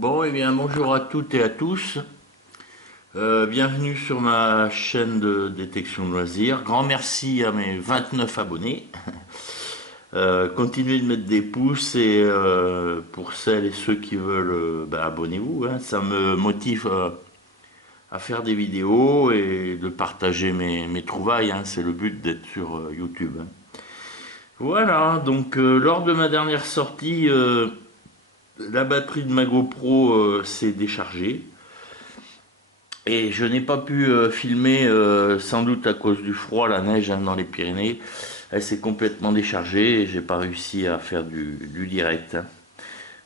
Bon, eh bien, bonjour à toutes et à tous. Bienvenue sur ma chaîne de détection de loisirs. Grand merci à mes 29 abonnés. Continuez de mettre des pouces et pour celles et ceux qui veulent, abonnez-vous, hein. Ça me motive à faire des vidéos et de partager mes trouvailles, hein. C'est le but d'être sur YouTube, hein. Voilà, donc lors de ma dernière sortie, la batterie de ma GoPro s'est déchargée. Et je n'ai pas pu filmer, sans doute à cause du froid, la neige, hein, dans les Pyrénées. Elle s'est complètement déchargée et j'ai pas réussi à faire du direct, hein.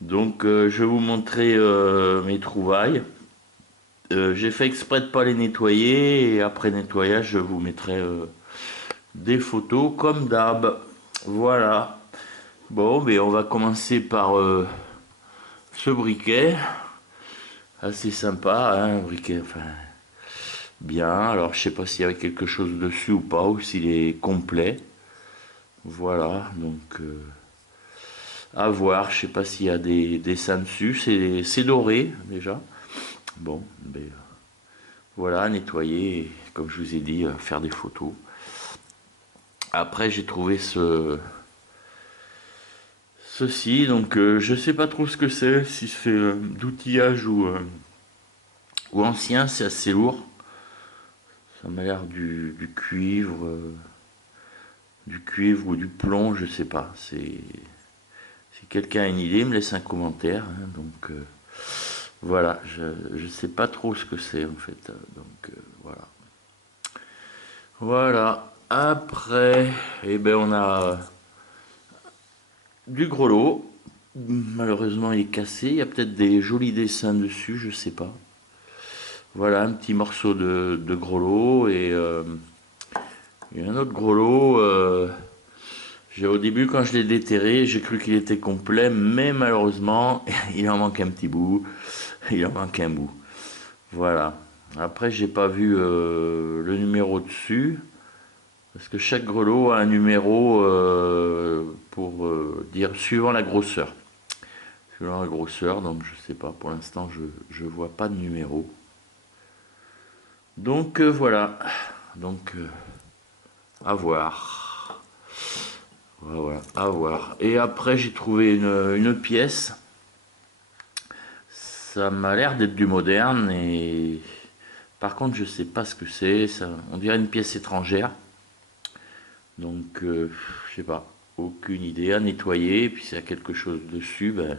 Donc je vais vous montrer mes trouvailles. J'ai fait exprès de pas les nettoyer et après nettoyage je vous mettrai des photos comme d'hab. Voilà. Bon, mais on va commencer par ce briquet. Assez sympa, hein, un briquet, enfin, bien. Alors, je sais pas s'il y avait quelque chose dessus ou pas, ou s'il est complet. Voilà, donc, à voir. Je sais pas s'il y a des dessins dessus. C'est doré, déjà. Bon, ben, voilà, nettoyer, et, comme je vous ai dit, faire des photos. Après, j'ai trouvé ceci, donc, je sais pas trop ce que c'est, si c'est d'outillage ou ancien, c'est assez lourd. Ça m'a l'air du cuivre ou du plomb, je sais pas. Si quelqu'un a une idée, me laisse un commentaire, hein. Donc voilà, je sais pas trop ce que c'est en fait. Donc voilà. Voilà. Après, eh ben on a du gros lot. Malheureusement, il est cassé. Il y a peut-être des jolis dessins dessus, je sais pas. Voilà, un petit morceau de gros lot et un autre gros lot. Au début, quand je l'ai déterré, j'ai cru qu'il était complet, mais malheureusement, il en manque un petit bout. Il en manque un bout. Voilà. Après, j'ai pas vu le numéro dessus, parce que chaque grelot a un numéro pour dire suivant la grosseur. Suivant la grosseur, donc je sais pas. Pour l'instant, je vois pas de numéro. Donc voilà. Donc à voir. Voilà, à voir. Et après, j'ai trouvé une pièce. Ça m'a l'air d'être du moderne et par contre, je sais pas ce que c'est. On dirait une pièce étrangère. Donc, je sais pas. Aucune idée à nettoyer. Et puis, s'il y a quelque chose dessus, ben,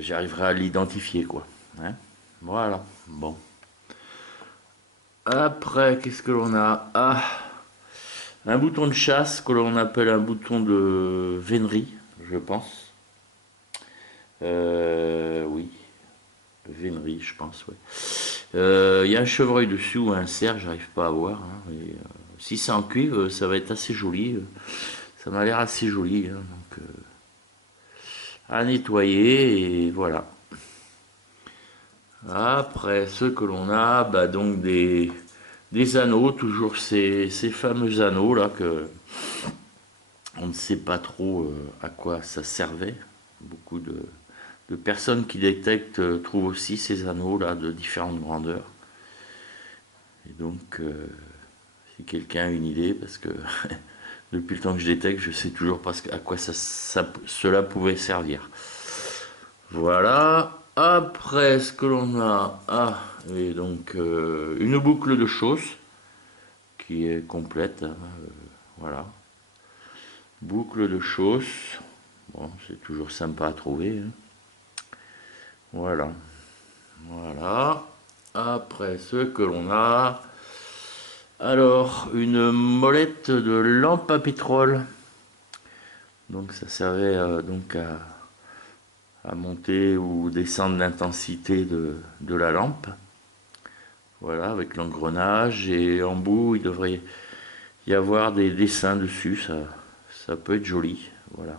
j'arriverai à l'identifier, quoi, hein. Voilà. Bon. Après, qu'est-ce que l'on a? Ah, un bouton de chasse que l'on appelle un bouton de vénerie, je pense. Oui, vénerie, je pense, ouais. Il y a un chevreuil dessus ou un cerf, j'arrive pas à voir, hein. Et, si c'est en cuivre, ça va être assez joli. Ça m'a l'air assez joli, hein, donc à nettoyer et voilà. Après, ce que l'on a, bah, donc des anneaux, toujours ces fameux anneaux là que on ne sait pas trop à quoi ça servait. Beaucoup de personnes qui détectent trouvent aussi ces anneaux là de différentes grandeurs. Et donc, si quelqu'un a une idée, parce que depuis le temps que je détecte, je sais toujours pas à quoi cela pouvait servir. Voilà. Après, ce que l'on a, et donc une boucle de chausses qui est complète, hein, voilà. Boucle de chausses. Bon, c'est toujours sympa à trouver, hein. Voilà. Voilà. Après, ce que l'on a, alors, une molette de lampe à pétrole. Donc ça servait donc à monter ou descendre l'intensité de la lampe. Voilà, avec l'engrenage. Et en bout, il devrait y avoir des dessins dessus. Ça peut être joli. Voilà.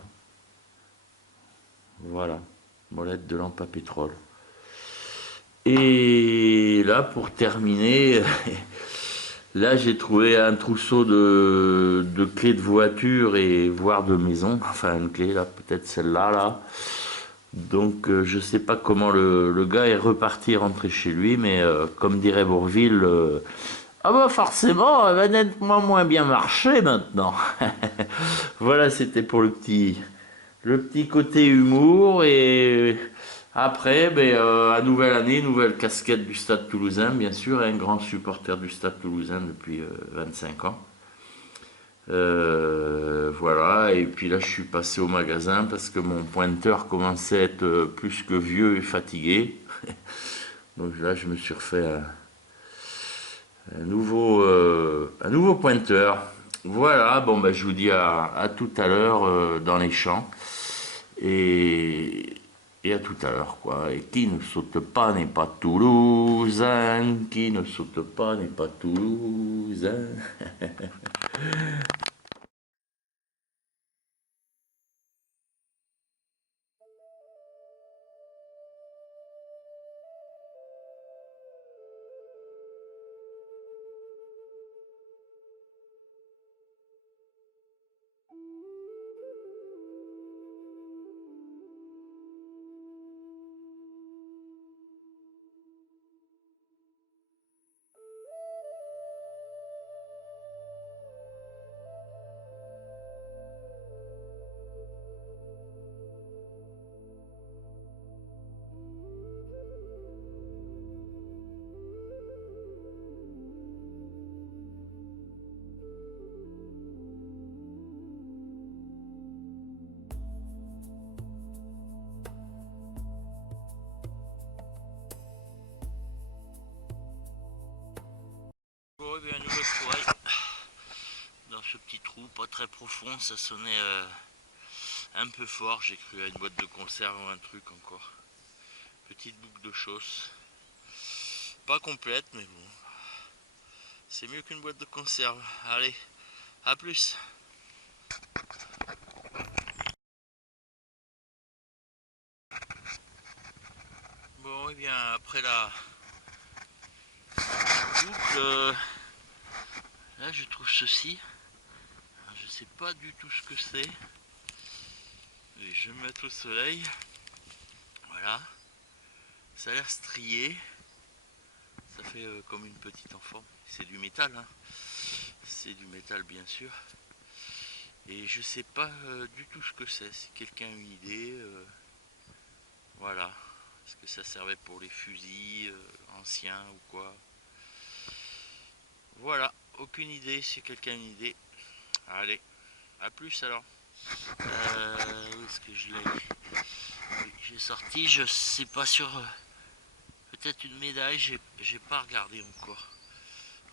Voilà. Molette de lampe à pétrole. Et là, pour terminer, là, j'ai trouvé un trousseau de clés de voiture et voire de maison. Enfin, une clé, là, peut-être celle-là, là. Donc je sais pas comment le gars est reparti rentrer chez lui, mais comme dirait Bourvil, ah bah forcément, elle va nettement moins bien marcher maintenant. Voilà, c'était pour le petit côté humour. Et après, ben, à nouvelle année, nouvelle casquette du Stade Toulousain, bien sûr, un grand supporter du Stade Toulousain depuis 25 ans. Voilà, et puis là je suis passé au magasin parce que mon pointeur commençait à être plus que vieux et fatigué. Donc là je me suis refait un nouveau pointeur. Voilà, bon ben je vous dis à tout à l'heure dans les champs. Et, et à tout à l'heure quoi. Et qui ne saute pas n'est pas toulousain, qui ne saute pas n'est pas toulousain. Bon, et bien, un nouveau trouvaille dans ce petit trou, pas très profond, ça sonnait un peu fort, j'ai cru à une boîte de conserve ou un truc encore. Petite boucle de chausse, pas complète mais bon, c'est mieux qu'une boîte de conserve. Allez, à plus. Bon, et bien après la boucle, là je trouve ceci. Alors, je sais pas du tout ce que c'est. Et je vais me mettre au soleil. Voilà, ça a l'air strié. Ça fait comme une petite en forme. C'est du métal, hein. C'est du métal bien sûr. Et je sais pas du tout ce que c'est. Si quelqu'un a une idée, voilà. Est-ce que ça servait pour les fusils anciens ou quoi? Voilà, aucune idée. Si quelqu'un a une idée, allez, à plus alors. Où est-ce que je l'ai? Oui, j'ai sorti, je sais pas sur. Peut-être une médaille, j'ai pas regardé encore.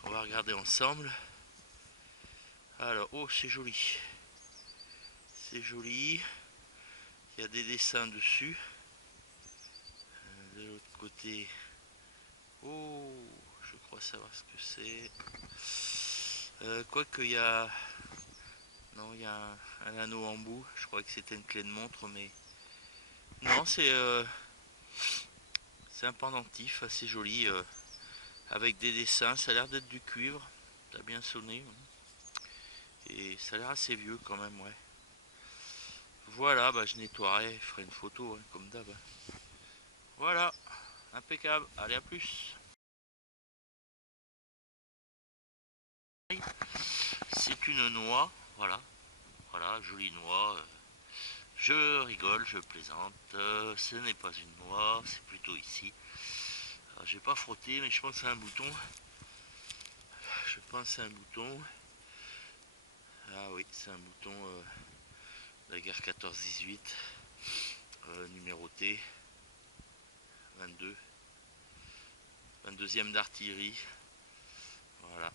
On va regarder ensemble. Alors, oh, c'est joli. C'est joli. Il y a des dessins dessus. De l'autre côté, oh, je crois savoir ce que c'est. Quoique il y a. Non, il y a un anneau en bout. Je crois que c'était une clé de montre, mais. Non, c'est un pendentif assez joli. Avec des dessins. Ça a l'air d'être du cuivre. Ça a bien sonné. Et ça a l'air assez vieux quand même, ouais. Voilà, bah je nettoierai, je ferai une photo, hein, comme d'hab. Voilà, impeccable. Allez, à plus. C'est une noix, voilà. Voilà, jolie noix. Je rigole, je plaisante. Ce n'est pas une noix, c'est plutôt ici. Alors, j'ai pas frotté, mais je pense que c'est un bouton. Je pense que c'est un bouton. Ah oui, c'est un bouton de la guerre 14-18, numéroté 22, 22e d'artillerie. Voilà,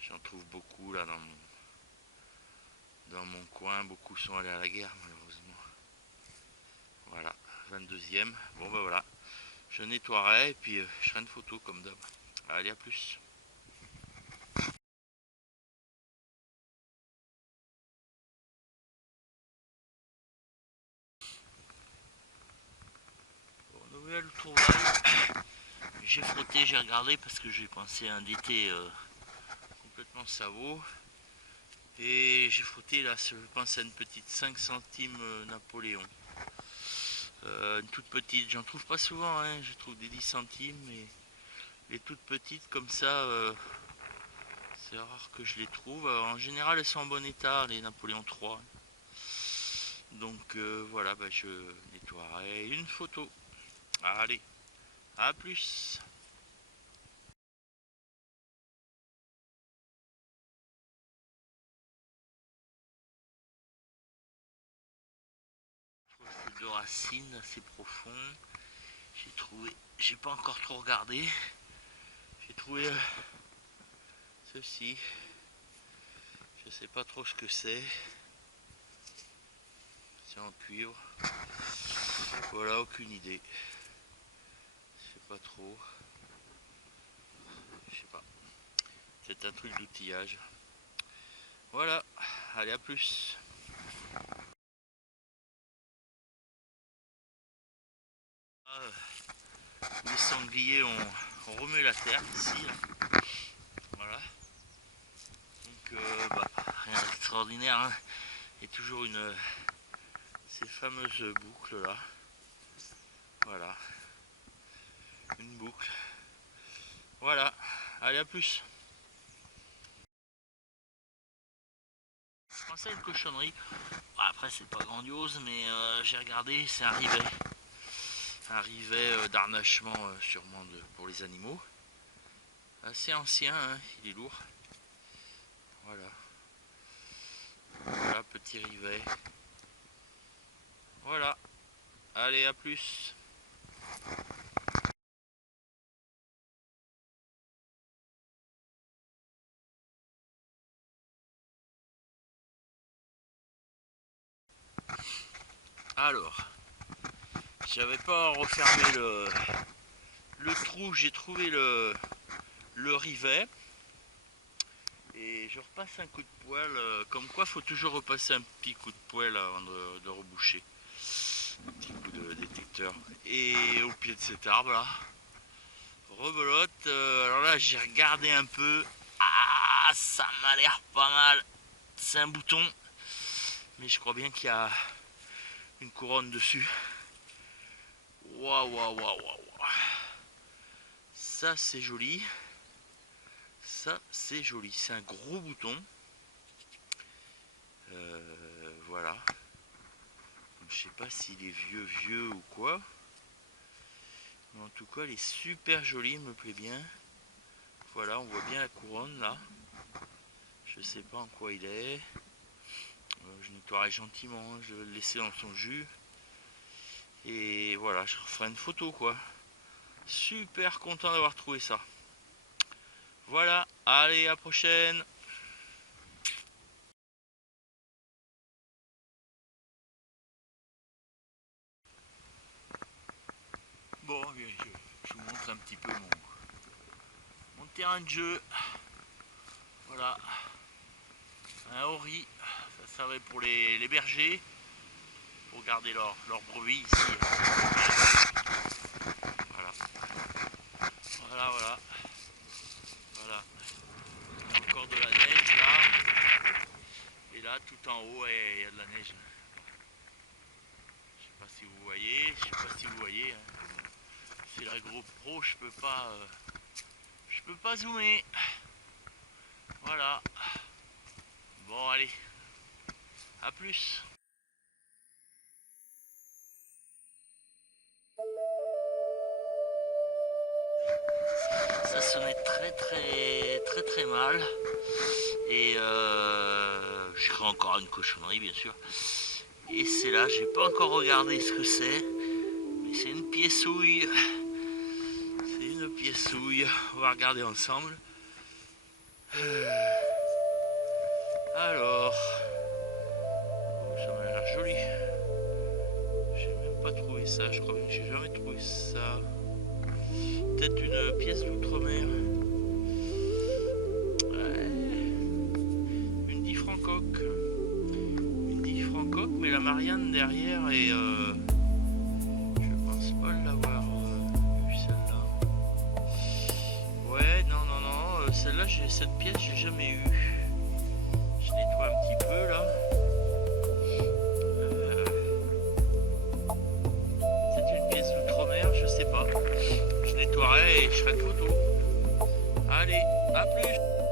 j'en trouve beaucoup là dans mon coin. Beaucoup sont allés à la guerre malheureusement. Voilà, 22e. Bon ben voilà, je nettoierai et puis je ferai une photo comme d'hab. Allez, à plus. Bon, nouvelle trouvaille. J'ai frotté, j'ai regardé parce que j'ai pensé à un d'été complètement savot. Et j'ai frotté là, je pense à une petite 5 centimes Napoléon. Une toute petite, j'en trouve pas souvent, hein. Je trouve des 10 centimes, mais les toutes petites comme ça, c'est rare que je les trouve. En général, elles sont en bon état, les Napoléon III. Donc voilà, bah, je nettoierai une photo. Allez, à plus. De racines assez profondes. J'ai trouvé, j'ai pas encore trop regardé. J'ai trouvé ceci. Je sais pas trop ce que c'est. C'est en cuivre. Voilà, aucune idée. Je sais pas trop. Je sais pas. C'est un truc d'outillage. Voilà. Allez, à plus. Les sangliers ont remué la terre ici. Là. Voilà. Donc, bah, rien d'extraordinaire. Hein. Il y a toujours ces fameuses boucles là. Voilà. Une boucle. Voilà. Allez, à plus. Je pensais à une cochonnerie. Après, c'est pas grandiose, mais j'ai regardé, c'est un rivet. Un rivet d'harnachement sûrement pour les animaux. Assez ancien, hein, il est lourd. Voilà. Voilà, petit rivet. Voilà. Allez, à plus. Alors, j'avais pas refermé le trou, j'ai trouvé le rivet. Et je repasse un coup de poêle, comme quoi faut toujours repasser un petit coup de poêle avant de reboucher. Un petit coup de détecteur. Et au pied de cet arbre là, rebelote. Alors là j'ai regardé un peu. Ah, ça m'a l'air pas mal. C'est un bouton. Mais je crois bien qu'il y a une couronne dessus. Waouh, waouh, waouh, waouh. Ça c'est joli. Ça c'est joli. C'est un gros bouton. Voilà. Je sais pas s'il est vieux ou quoi. Mais en tout cas, il est super joli, il me plaît bien. Voilà, on voit bien la couronne là. Je sais pas en quoi il est. Je nettoierai gentiment, hein. Je vais le laisser dans son jus. Et voilà, je referai une photo quoi. Super content d'avoir trouvé ça. Voilà, allez, à la prochaine. Bon, je vous montre un petit peu mon terrain de jeu. Voilà, un hori, ça servait pour les bergers, pour garder leur brebis ici. Voilà, voilà, voilà, voilà. Il y a encore de la neige là, et là tout en haut il y a de la neige. Je sais pas si vous voyez, hein. C'est la GoPro, je peux pas zoomer. Voilà. Bon allez, à plus. Ça sonnait très mal. Et je ferai encore une cochonnerie bien sûr. Et c'est là, j'ai pas encore regardé ce que c'est. Mais c'est une pièceuille. C'est une pièceuille. On va regarder ensemble. Alors. Oh, ça m'a l'air joli. J'ai même pas trouvé ça. Je crois bien que j'ai jamais trouvé ça. Peut-être une pièce d'outre-mer. Une difrancoque. Une difrancoque, mais la Marianne derrière est. Je pense pas l'avoir vue celle-là. Ouais, non. Celle-là, cette pièce, j'ai jamais eu. Je nettoie un petit peu là. Allez, à plus.